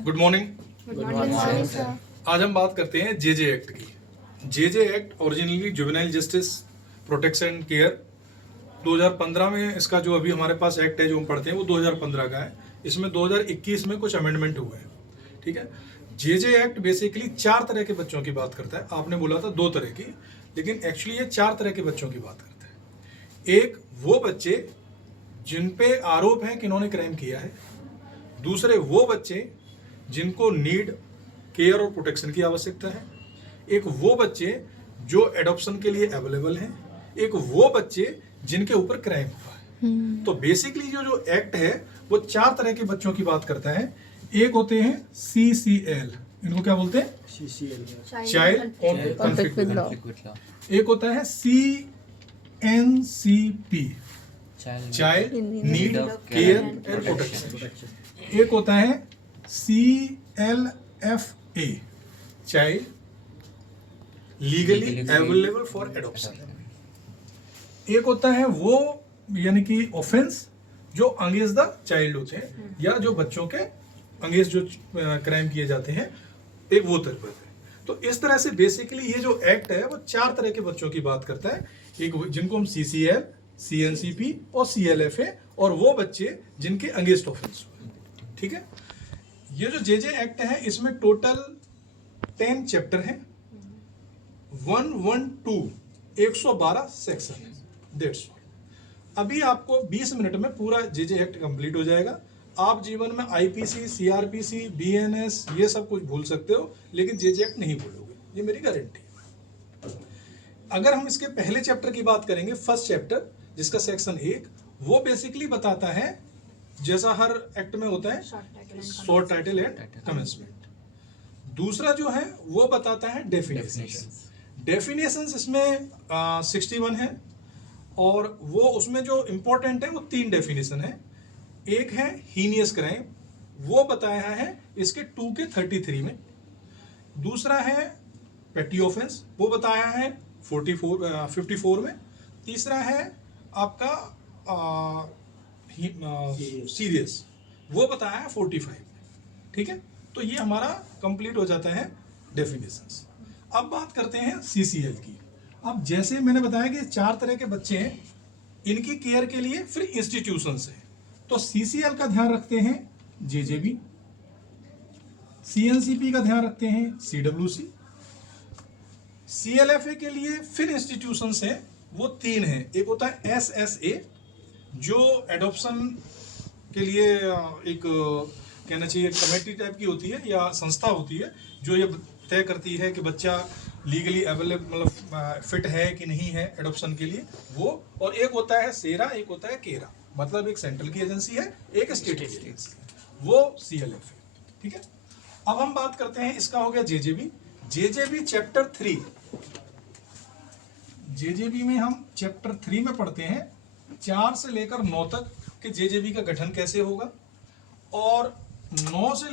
Good morning. Good morning sir. आज हम बात करते हैं जेजे एक्ट की। JJ act originally juvenile justice protection care 2015 में इसका जो अभी हमारे पास एक्ट है जो हम पढ़ते हैं वो 2015 का है। इसमें 2021 में कुछ अमेंडमेंट हुए हैं। ठीक है। जेजे एक्ट बेसिकली 4 तरह के बच्चों की बात करता है। आपने बोला था 2 तरह की, लेकिन एक्चुअली ये 4 तरह के बच्चों की बात करता है। एक वो बच्चे जिन पे आरोप है कि इन्होंने क्राइम किया है। दूसरे वो बच्चे जिनको नीड केयर और प्रोटेक्शन की आवश्यकता है। एक वो बच्चे जो एडॉप्शन के लिए अवेलेबल हैं। एक वो बच्चे जिनके ऊपर क्राइम हुआ है। तो बेसिकली जो एक्ट है वो 4 तरह के बच्चों की बात करता है। एक होते हैं CCL, इनको क्या बोलते हैं? Child conflict with law. एक होता है CNCP, child need care and protection. एक होता है CLFA, child legally available for adoption. एक होता है वो यानी कि ऑफेंस जो अगेंस्ट द चाइल्ड होते हैं या जो बच्चों के अगेंस्ट जो क्राइम किए जाते हैं, एक वो तरफ है। तो इस तरह से बेसिकली ये जो एक्ट है वो 4 तरह के बच्चों की बात करता है। एक जिनको हम CCL, CNCP और CLFA, और वो बच्चे जिनके अगेंस्ट ऑफेंस हुए। ठीक है। ये जो जेजे एक्ट है इसमें टोटल 10 चैप्टर हैं, 112 सेक्शन है। That's all. अभी आपको 20 मिनट में पूरा जेजे एक्ट कंप्लीट हो जाएगा। आप जीवन में IPC, CRPC, BNS ये सब कुछ भूल सकते हो, लेकिन जेजे एक्ट नहीं भूलोगे, ये मेरी गारंटी है। अगर हम इसके पहले चैप्टर की बात करेंगे, फर्स्ट चैप्टर जिसका सेक्शन 1, वो बेसिकली बताता है जैसा हर एक्ट में होता है शॉर्ट टाइटल एंड कमेंसमेंट। दूसरा जो है वो बताता है डेफिनेशंस। डेफिनेशंस इसमें 61 है, और वो उसमें जो इंपॉर्टेंट है वो 3 डेफिनेशन है। एक है हीनियस क्राइम, वो बताया है इसके 2 के 33 में। दूसरा है पेटी ऑफेंस, वो बताया है 54 में। तीसरा है आपका सीरियस, वो बताया है 45 में। ठीक है। तो ये हमारा कंप्लीट हो जाता है डेफिनेशंस। अब बात करते हैं CCL की। अब जैसे मैंने बताया कि 4 तरह के बच्चे हैं, इनकी केयर के लिए फिर इंस्टीट्यूशंस है। तो CCL का ध्यान रखते हैं JJB, CNCP का ध्यान रखते हैं CWC, CLFA के लिए फिर इंस्टीट्यूशंस है, वो 3 है। एक होता है SSA जो एडॉप्शन के लिए एक कहना चाहिए कमेटी टाइप की होती है या संस्था होती है जो ये तय करती है कि बच्चा लीगली अवेलेबल मतलब फिट है कि नहीं है एडॉप्शन के लिए, वो। और एक होता है सेरा, एक होता है केरा, मतलब एक सेंट्रल की एजेंसी है, एक स्टेट की एजेंसी, वो CLFA। ठीक है। अब हम बात करते हैं, इसका हो गया JJB। JJB चैप्टर 3, JJB में हम चैप्टर 3 में पढ़ते हैं 4 से लेकर 9 तक कि JJB का गठन कैसे होगा, और 9 से